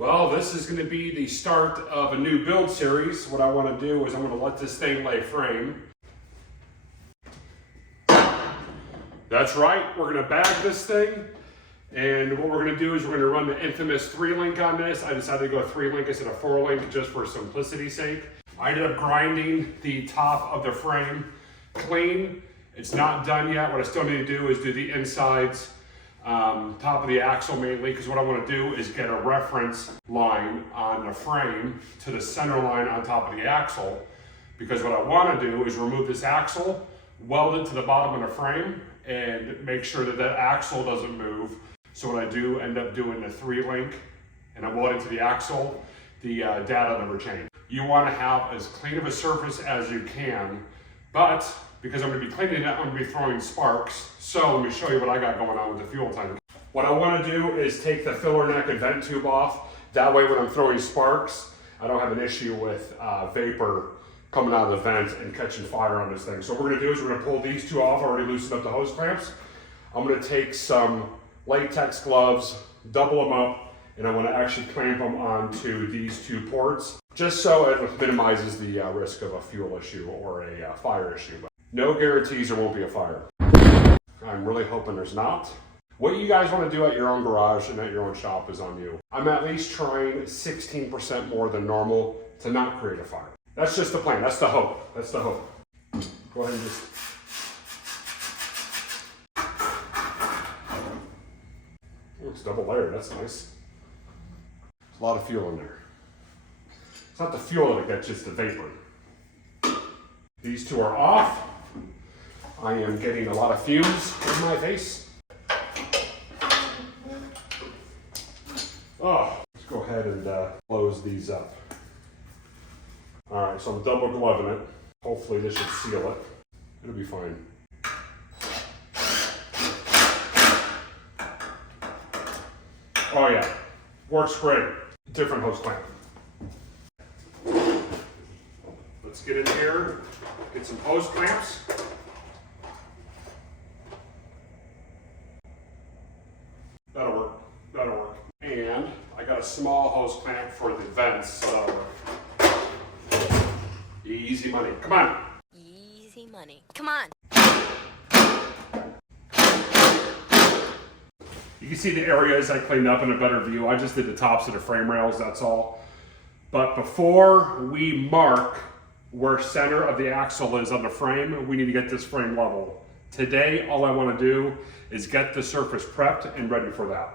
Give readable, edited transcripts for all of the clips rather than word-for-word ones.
Well, this is going to be the start of a new build series. What I want to do is I'm going to let this thing lay frame. That's right, we're going to bag this thing. And what we're going to do is we're going to run the infamous 3-link on this. I decided to go 3-link instead of 4-link just for simplicity's sake. I ended up grinding the top of the frame clean. It's not done yet. What I still need to do is do the insides, top of the axle mainly, because what I want to do is get a reference line on the frame to the center line on top of the axle. Because what I want to do is remove this axle, weld it to the bottom of the frame, and make sure that that axle doesn't move. So what I do end up doing the 3-link, and I weld it to the axle, the data number chain. You want to have as clean of a surface as you can, but because I'm going to be cleaning it, I'm going to be throwing sparks. So let me show you what I got going on with the fuel tank. What I want to do is take the filler neck and vent tube off. That way when I'm throwing sparks, I don't have an issue with vapor coming out of the vent and catching fire on this thing. So what we're going to do is we're going to pull these two off. I already loosened up the hose clamps. I'm going to take some latex gloves, double them up, and I want to actually clamp them onto these two ports, just so it minimizes the risk of a fuel issue or a fire issue. But no guarantees there won't be a fire. I'm really hoping there's not. What you guys want to do at your own garage and at your own shop is on you. I'm at least trying 16% more than normal to not create a fire. That's just the plan. That's the hope. That's the hope. Go ahead and just... Oh, it's double layered. That's nice. There's a lot of fuel in there. It's not the fuel that gets, it's the vapor. These two are off. I am getting a lot of fumes in my face. Oh, let's go ahead and close these up. All right, so I'm double gloving it. Hopefully this should seal it. It'll be fine. Oh yeah, works great. Different hose clamp. Let's get in here, get some hose clamps. That'll work, that'll work. And I got a small hose clamp for the vents, so that'll work. Easy money, come on. Easy money, come on. You can see the areas I cleaned up in a better view. I just did the tops of the frame rails, that's all. But before we mark where center of the axle is on the frame, we need to get this frame level. Today, all I want to do is get the surface prepped and ready for that.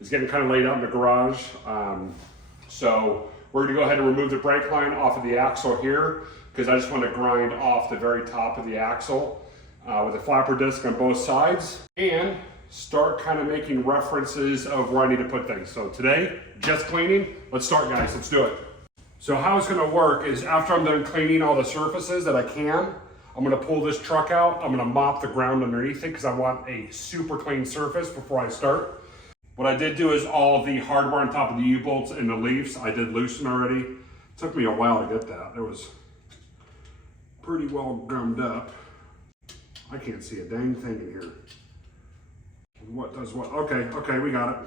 It's getting kind of late out in the garage. So we're going to go ahead and remove the brake line off of the axle here, because I just want to grind off the very top of the axle with a flapper disc on both sides and start kind of making references of where I need to put things. So today, just cleaning. Let's start, guys. Let's do it. So how it's going to work is after I'm done cleaning all the surfaces that I can, I'm going to pull this truck out. I'm going to mop the ground underneath it because I want a super clean surface before I start. What I did do is all of the hardware on top of the U-bolts and the leaves, I did loosen already. It took me a while to get that. It was pretty well gummed up. I can't see a dang thing in here. What does what? Okay, we got it.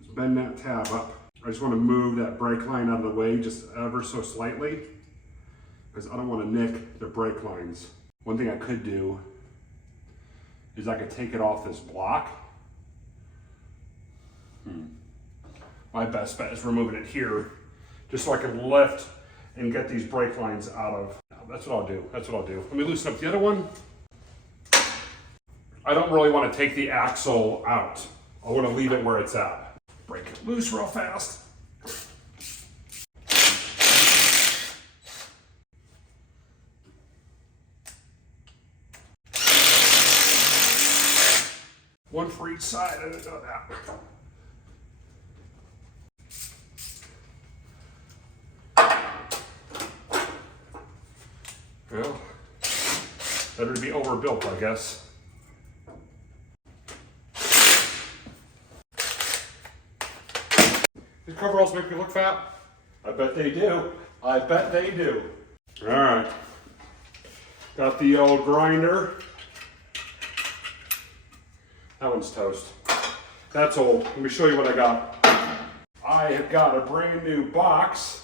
Just bend that tab up. I just want to move that brake line out of the way just ever so slightly because I don't want to nick the brake lines. One thing I could do is I could take it off this block. My best bet is removing it here just so I can lift and get these brake lines out of. That's what I'll do. That's what I'll do. Let me loosen up the other one. I don't really want to take the axle out. I want to leave it where it's at. Break it loose real fast. One for each side. I didn't know that. Well, better to be overbuilt, I guess. These coveralls make me look fat. I bet they do. I bet they do. All right. Got the old grinder. That one's toast. That's old. Let me show you what I got. I I have got a brand new box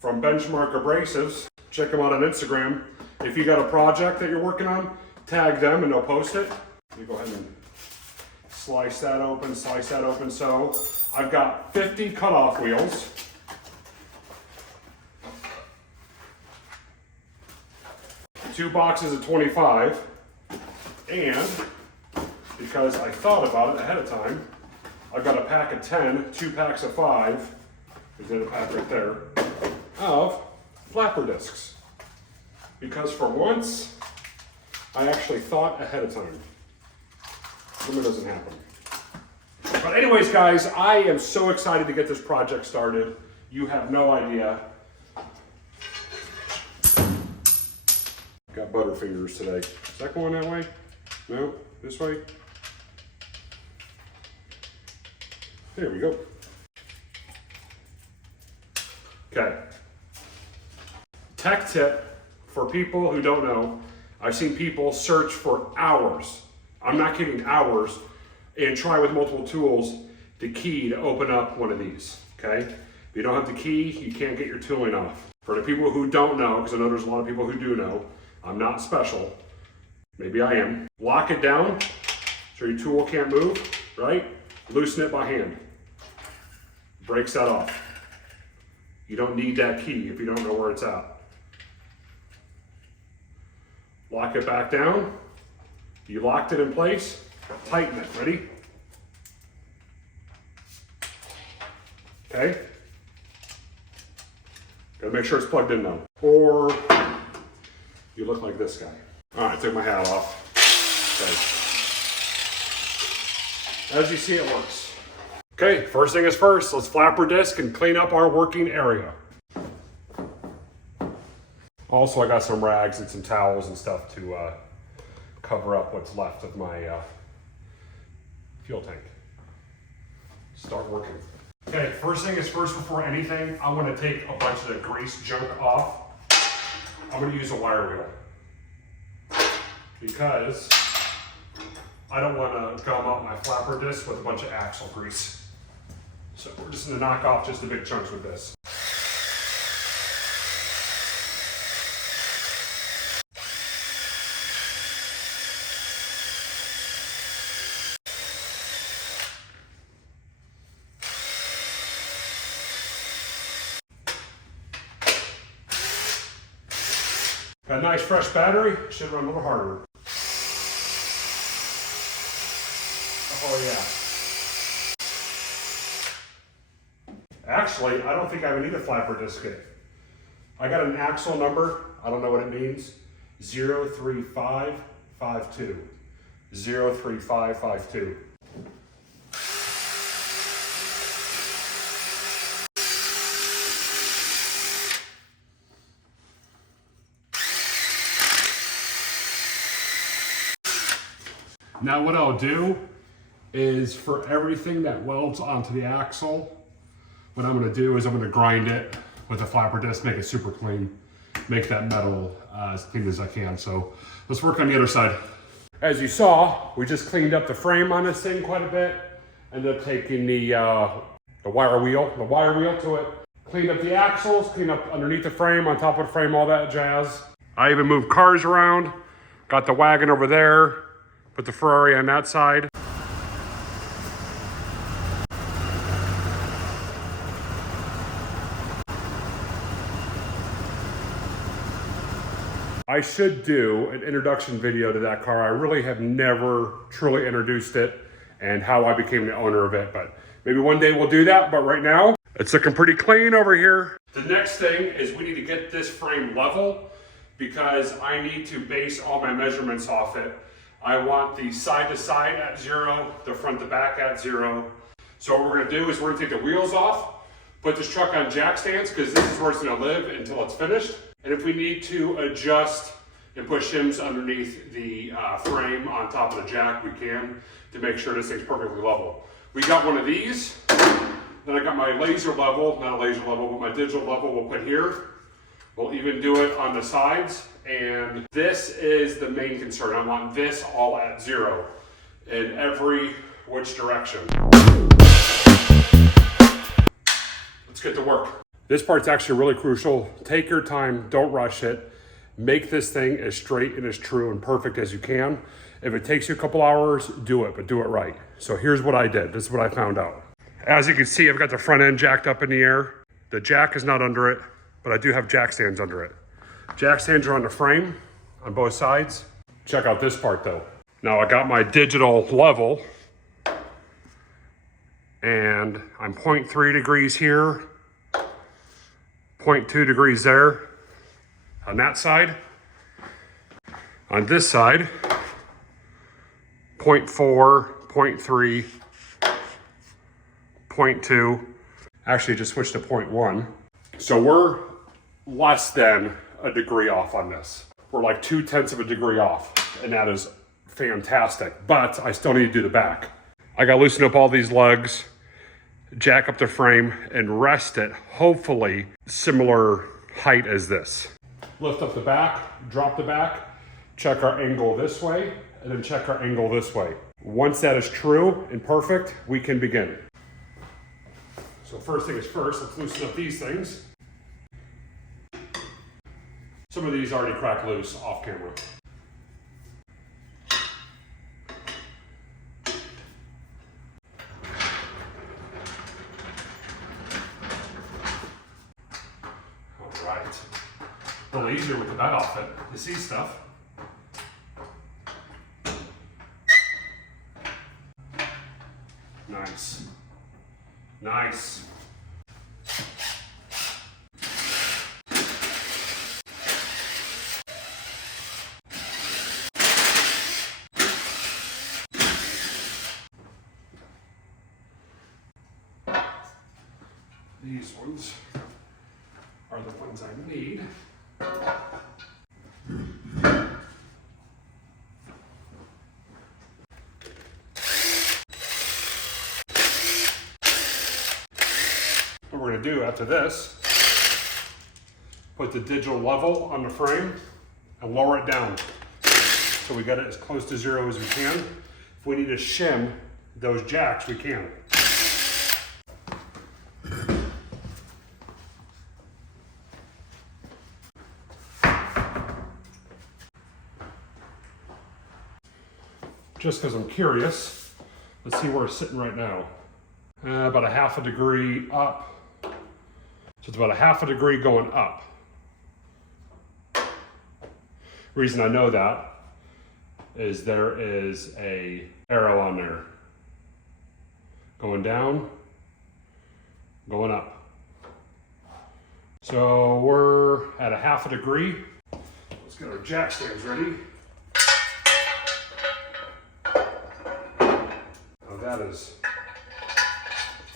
from Benchmark Abrasives. Check them out on Instagram. If you got a project that you're working on, tag them and they'll post it. Let me go ahead and slice that open, slice that open. So I've got 50 cutoff wheels. Two boxes of 25. And because I thought about it ahead of time, I've got a pack of 10, 2 packs of 5, there's another pack right there, of flapper discs. Because for once, I actually thought ahead of time. Something doesn't happen. But anyways, guys, I am so excited to get this project started. You have no idea. Got butterfingers today. Is that going that way? No? This way? There we go. Okay. Tech tip for people who don't know. I've seen people search for hours. I'm not kidding, hours, and try with multiple tools the key to open up one of these, okay? If you don't have the key, you can't get your tooling off. For the people who don't know, because I know there's a lot of people who do know, I'm not special. Maybe I am. Lock it down so your tool can't move, right? Loosen it by hand. Breaks that off. You don't need that key if you don't know where it's at. Lock it back down. You locked it in place. Tighten it. Ready? Okay. Gotta make sure it's plugged in now. Or you look like this guy. All right, take my hat off. Okay. As you see, it works. Okay, first thing is first, let's flapper disc and clean up our working area. Also, I got some rags and some towels and stuff to cover up what's left of my fuel tank. Start working. Okay, first thing is first before anything, I want to take a bunch of the grease junk off. I'm going to use a wire wheel because I don't want to gum up my flapper disc with a bunch of axle grease. So we're just going to knock off just the big chunks with this. Got a nice fresh battery, should run a little harder. Oh yeah. Actually, I don't think I even need a flapper disc kit. I got an axle number, I don't know what it means, 03552. 03552. Now what I'll do is for everything that welds onto the axle, what I'm going to do is I'm going to grind it with a flapper disc, make it super clean, make that metal as clean as I can. So let's work on the other side. As you saw, we just cleaned up the frame on this thing quite a bit. Ended up taking the wire wheel to it. Cleaned up the axles, cleaned up underneath the frame, on top of the frame, all that jazz. I even moved cars around, got the wagon over there, put the Ferrari on that side. I should do an introduction video to that car. I really have never truly introduced it and how I became the owner of it, but maybe one day we'll do that. But right now, it's looking pretty clean over here. The next thing is we need to get this frame level because I need to base all my measurements off it. I want the side to side at 0, the front to back at 0. So what we're gonna do is we're gonna take the wheels off, put this truck on jack stands because this is where it's gonna live until it's finished. And if we need to adjust and put shims underneath the frame on top of the jack, we can to make sure this thing's perfectly level. We got one of these, then I got my laser level, not a laser level, but my digital level we'll put here. We'll even do it on the sides, and this is the main concern. I want this all at 0 in every which direction. get to work. This part's actually really crucial. Take your time, don't rush it. Make this thing as straight and as true and perfect as you can. If it takes you a couple hours, do it, but do it right. So here's what I did. This is what I found out. As you can see, I've got the front end jacked up in the air. The jack is not under it, but I do have jack stands under it. Jack stands are on the frame on both sides. Check out this part though. Now I got my digital level and I'm 0.3 degrees here, 0.2 degrees there on that side. On this side, 0.4, 0.3, 0.2. Actually just switched to 0.1. So we're less than a degree off on this. We're like 0.2 of a degree off, and that is fantastic. But I still need to do the back. I gotta loosen up all these lugs, jack up the frame, and rest it, hopefully similar height as this. Lift up the back, drop the back, check our angle this way, and then check our angle this way. Once that is true and perfect, we can begin. So first thing is first, let's loosen up these things. Some of these already cracked loose off camera. All right. A little easier with the bed outfit to see stuff. Nice. Nice. These ones are the ones I need. What we're going to do after this, put the digital level on the frame and lower it down. So we got it as close to zero as we can. If we need to shim those jacks, we can. Just because I'm curious, let's see where it's sitting right now. About a 1/2 degree up. So it's about a 1/2 degree going up. Reason I know that is there is a arrow on there. Going down, going up. So we're at a 1/2 degree. Let's get our jack stands ready. That is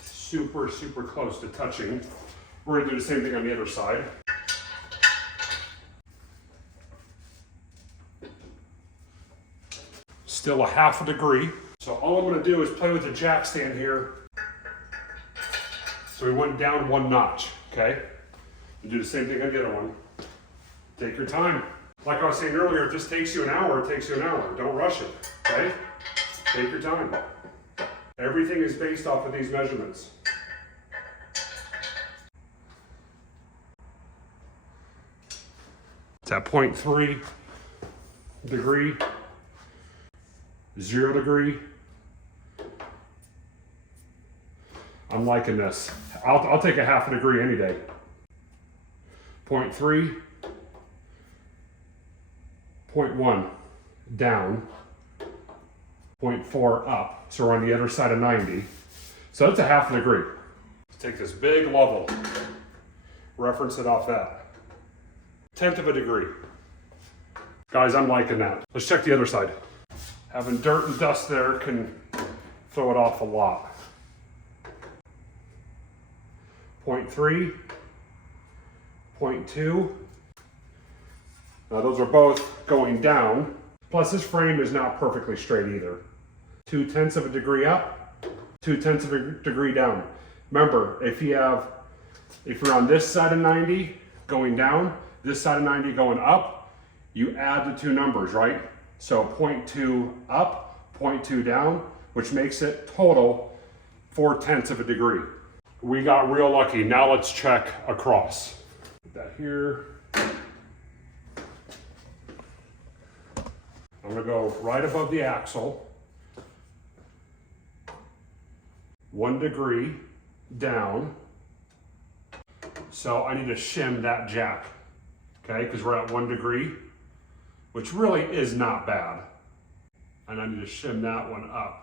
super, super close to touching. We're gonna do the same thing on the other side. Still a 1/2 degree. So all I'm gonna do is play with the jack stand here. So we went down 1 notch, okay? And do the same thing on the other one. Take your time. Like I was saying earlier, if this takes you an hour, it takes you an hour. Don't rush it, okay? Take your time. Everything is based off of these measurements. It's at 0.3 degree, 0 degree. I'm liking this. I'll take a 1/2 degree any day. 0.3, 0.1 down, 0.4 up. So we're on the other side of 90. So that's a 1/2 degree. Let's take this big level, reference it off that. 1/10 of a degree. Guys, I'm liking that. Let's check the other side. Having dirt and dust there can throw it off a lot. 0.3, 0.2. Now those are both going down. Plus this frame is not perfectly straight either. 0.2 of a degree up, 0.2 of a degree down. Remember, if you're on this side of 90 going down, this side of 90 going up, you add the two numbers, right? So 0.2 up, 0.2 down, which makes it total 0.4 of a degree. We got real lucky. Now let's check across. Put that here. I'm gonna go right above the axle. 1 degree down. So I need to shim that jack, okay? Because we're at 1 degree, which really is not bad. And I need to shim that one up.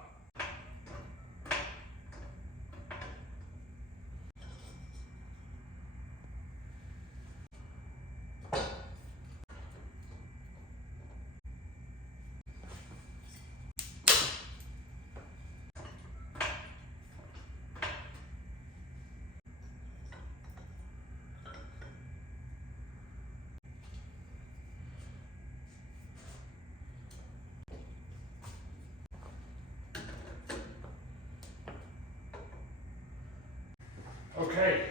Okay,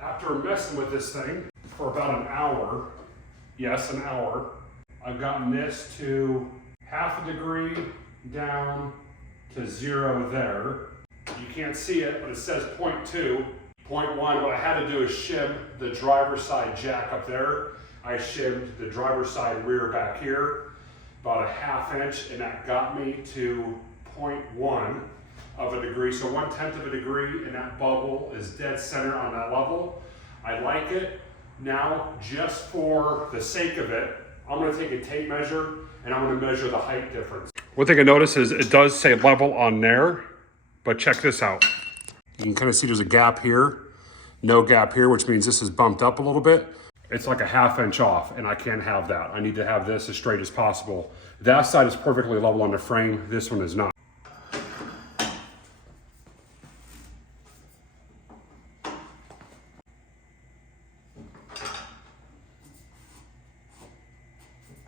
after messing with this thing for about an hour, yes, an hour, I've gotten this to 1/2 degree down to 0 there. You can't see it, but it says 0.2. 0.1, what I had to do is shim the driver's side jack up there. I shimmed the driver's side rear back here, about 1/2 inch, and that got me to 0.1 of a degree. So 1/10 of a degree, and that bubble is dead center on that level. I like it. Now, just for the sake of it, I'm gonna take a tape measure and I'm gonna measure the height difference. One thing I noticed is it does say level on there, but check this out. You can kind of see there's a gap here, no gap here, which means this is bumped up a little bit. It's like a 1/2 inch off, and I can't have that. I need to have this as straight as possible. That side is perfectly level on the frame. This one is not.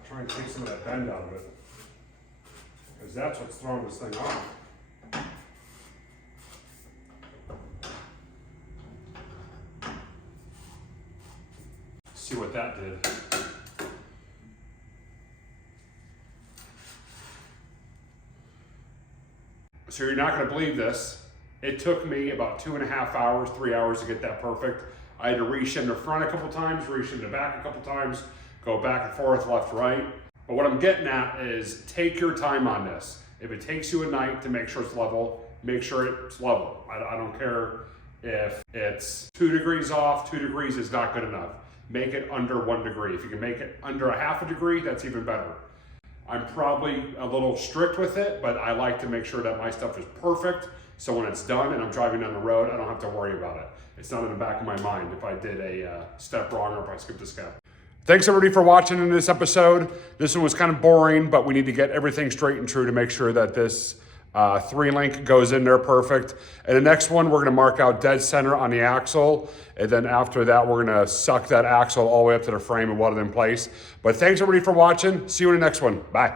Try and take some of that bend out of it, because that's what's throwing this thing off. See what that did. So you're not going to believe this. It took me about 2.5 hours, 3 hours to get that perfect. I had to reshim the front a couple times, reshim the back a couple times, go back and forth, left, right. But what I'm getting at is take your time on this. If it takes you a night to make sure it's level, make sure it's level. I don't care if it's 2 degrees off, 2 degrees is not good enough. Make it under 1 degree. If you can make it under 1/2 degree, that's even better. I'm probably a little strict with it, but I like to make sure that my stuff is perfect. So when it's done and I'm driving down the road, I don't have to worry about it. It's not in the back of my mind if I did a step wrong or if I skipped a step. Thanks everybody for watching in this episode. This one was kind of boring, but we need to get everything straight and true to make sure that this 3-link goes in there perfect. And the next one, we're gonna mark out dead center on the axle. And then after that, we're gonna suck that axle all the way up to the frame and weld it in place. But thanks everybody for watching. See you in the next one. Bye.